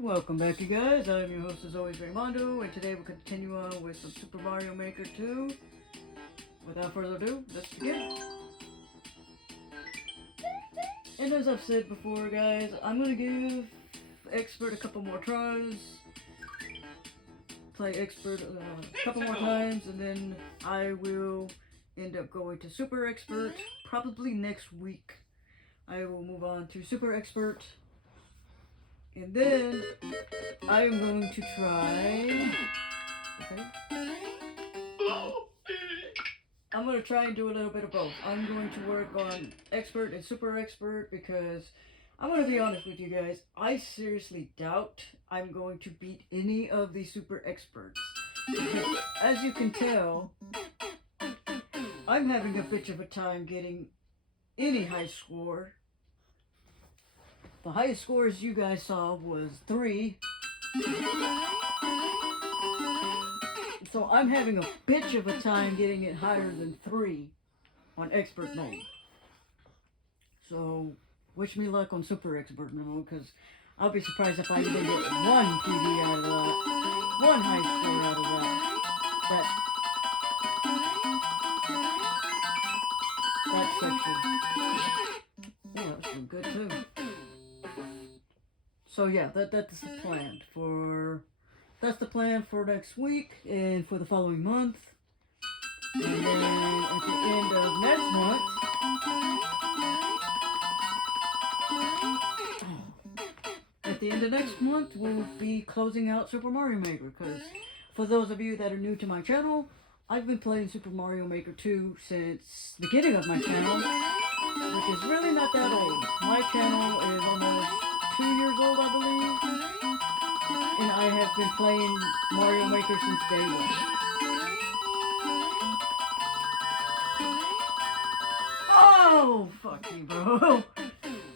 Welcome back, you guys. I'm your host, as always, Raymondo, and today we'll continue on with some Super Mario Maker 2. Without further ado, let's begin. And as I've said before, guys, I'm going to give Expert a couple more tries. Play Expert a couple more times, and then I will end up going to Super Expert probably next week. I will move on to Super Expert. And then I'm going to try. Okay. I'm going to try and do a little bit of both. I'm going to work on Expert and Super Expert because I'm going to be honest with you guys. I seriously doubt I'm going to beat any of the Super Experts. Because as you can tell, I'm having a bitch of a time getting any high score. The highest scores you guys saw was 3. So I'm having a bitch of a time getting it higher than 3 on Expert mode. So wish me luck on Super Expert mode, because I'll be surprised if I even get 1 PB out of that. 1 high score out of that section. Yeah, that was pretty good too. So yeah, that's the plan for next week and for the following month. And then at the end of next month, we'll be closing out Super Mario Maker. Because for those of you that are new to my channel, I've been playing Super Mario Maker 2 since the beginning of my channel, which is really not that old. My channel is almost 2 years old, I believe, and I have been playing Mario Maker since day one. Oh, fuck you, bro.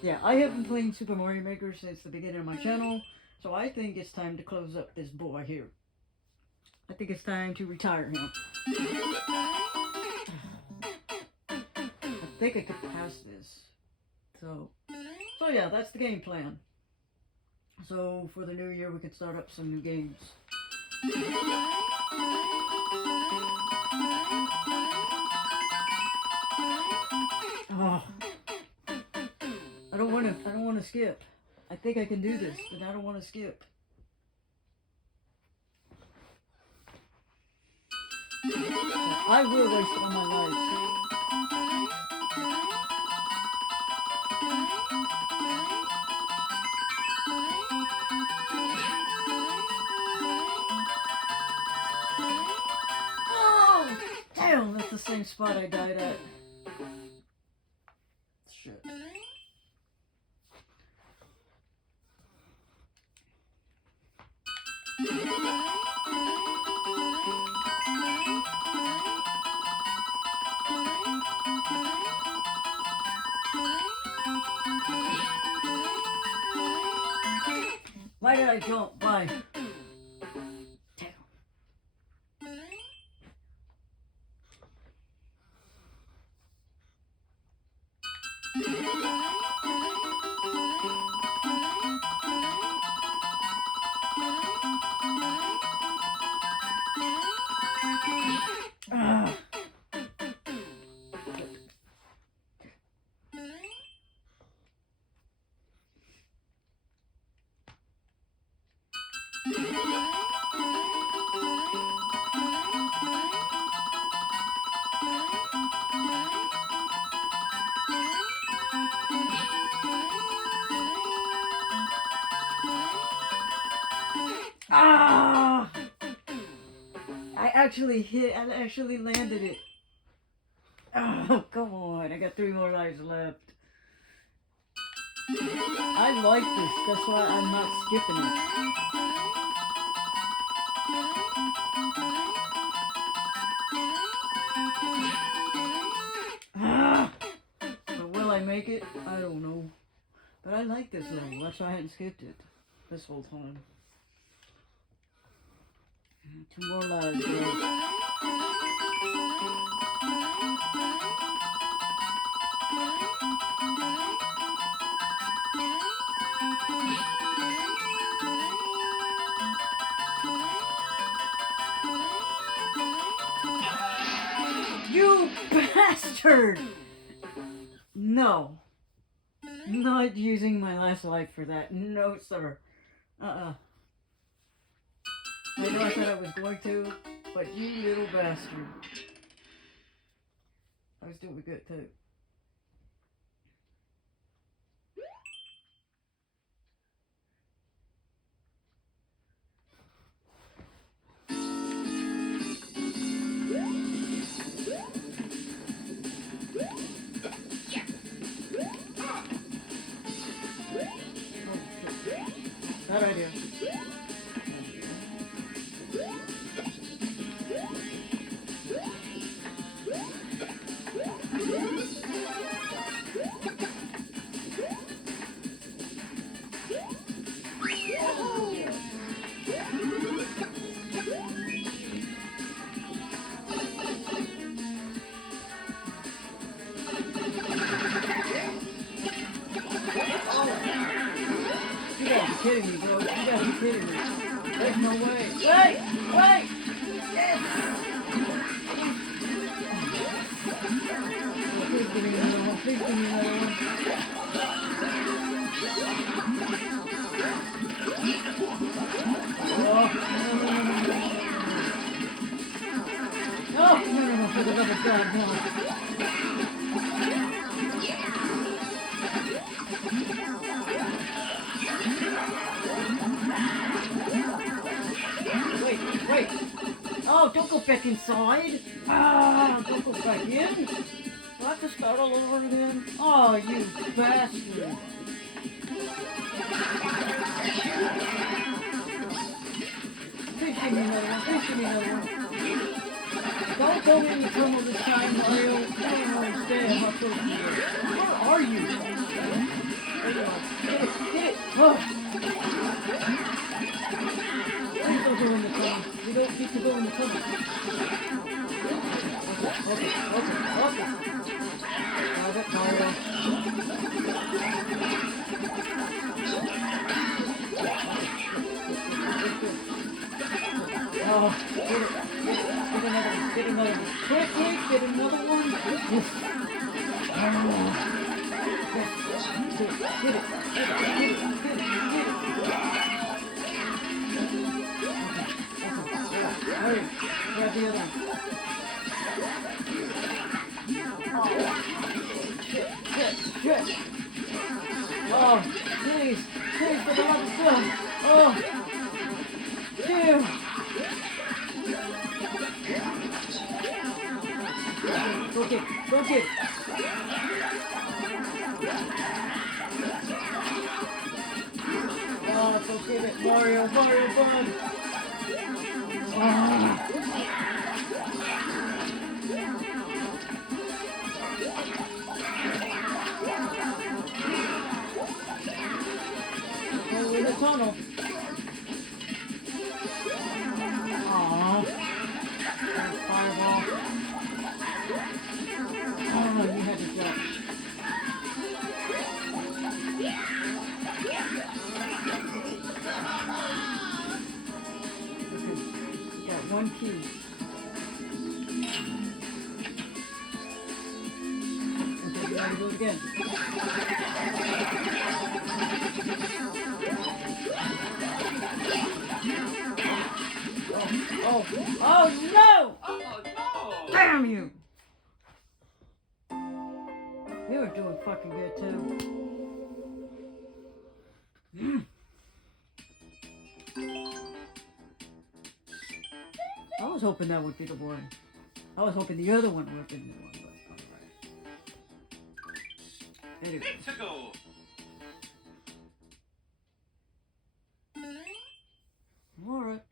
Yeah, I have been playing Super Mario Maker since the beginning of my channel, so I think it's time to close up this boy here. I think it's time to retire him. I think I could pass this. So yeah, that's the game plan. So for the new year, we can start up some new games. Oh, I don't want to skip. I think I can do this, but I don't want to skip. So I will waste all my lives. Oh, damn, that's the same spot I died at. Shit. Why did I jump? Why? Damn. Ah. Ah! I actually landed it. Oh, come on. I got 3 more lives left. I like this. That's why I'm not skipping it. Ah! But will I make it? I don't know. But I like this level. That's why I hadn't skipped it this whole time. 2 more lives, bro. bastard! No. Not using my last life for that. No, sir. I know I said I was going to, but you little bastard. I was doing good too. Bad idea. You gotta be kidding me, bro. You gotta be kidding me. There's no way. Wait! Wait! Yes! Please give me another one. Please give me another one. Oh, no, for the love of God, no. Wait. Oh, don't go back inside. Ah, don't go back in. Do I have to start all over again? Oh, you bastard. Please give me another one. Please give me another one. Don't go in the tunnel this time, Mario. I don't understand how close you are. Where are you? There you are. Get it. Oh. Please don't go in the tunnel. You don't need to go in the tunnel. Okay. Got it, Mario. Oh, get it. Get another one. Quick, get another one. Yes. Oh. Yes. Get it. Hurry. Grab the other one. Shit. Oh, please, for the love of God. Oh, damn. Go get. Oh, go get it, Mario, bud. Oh. Go in the tunnel. Aww. Fireball. Oh, you had to jump. You got one key. Okay, you gotta do it again. Oh no! Damn you! You were doing fucking good too. I was hoping that would be the one. I was hoping the other one would have been the one, but alright. Anyway. Alright.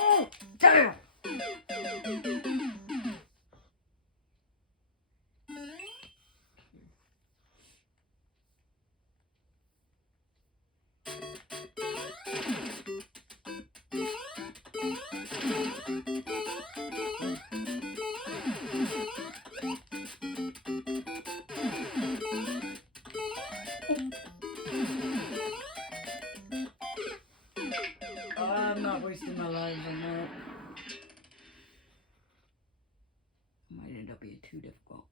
Oh, damn! too difficult.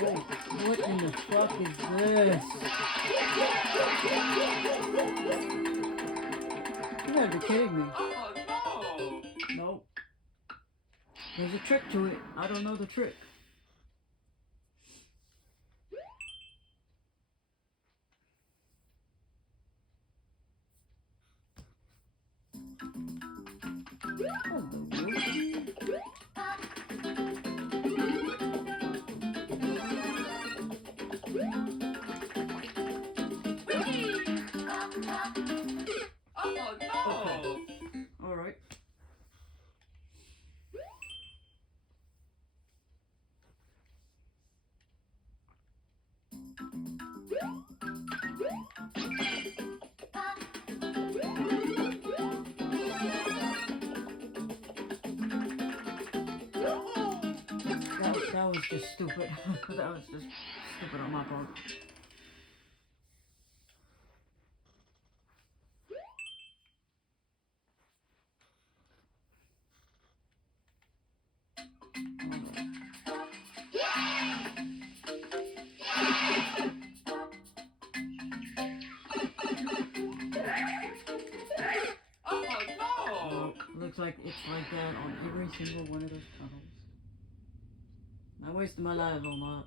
Wait, what in the fuck is this? You gotta be kidding me. Oh no! Nope. There's a trick to it. I don't know the trick. Oh no! Alright. That was just stupid. That was just stupid on my part. Oh no! Looks like it's like that on every single one of those tunnels. I wasted my life on that.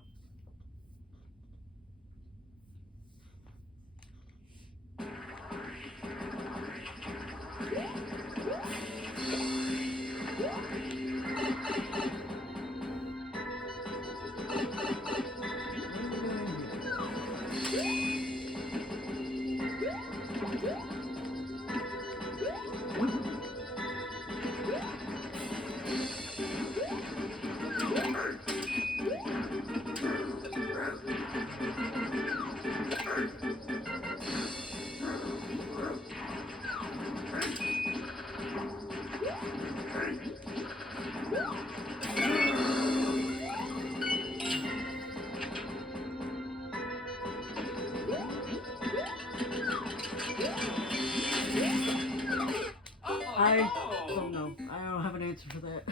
I don't know. I don't have an answer for that.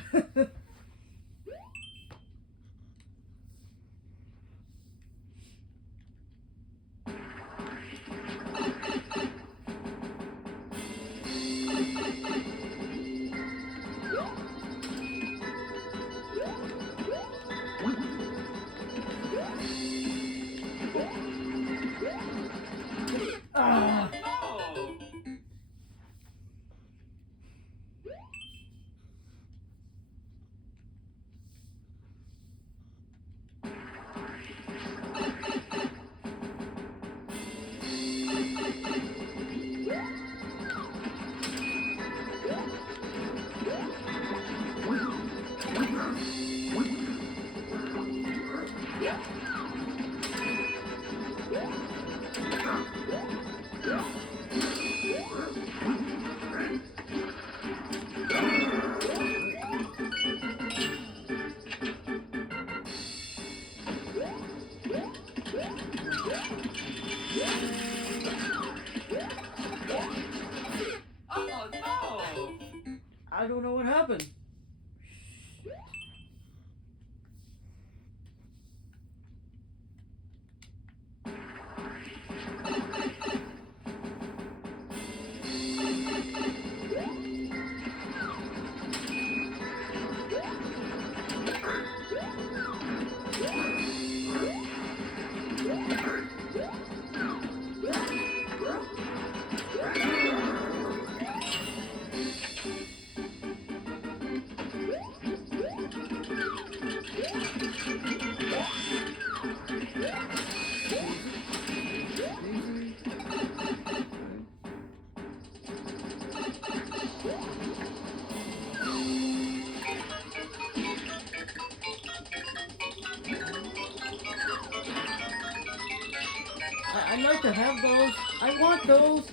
Ah. Oh no! I don't know what happened. I'd like to have those. I want those.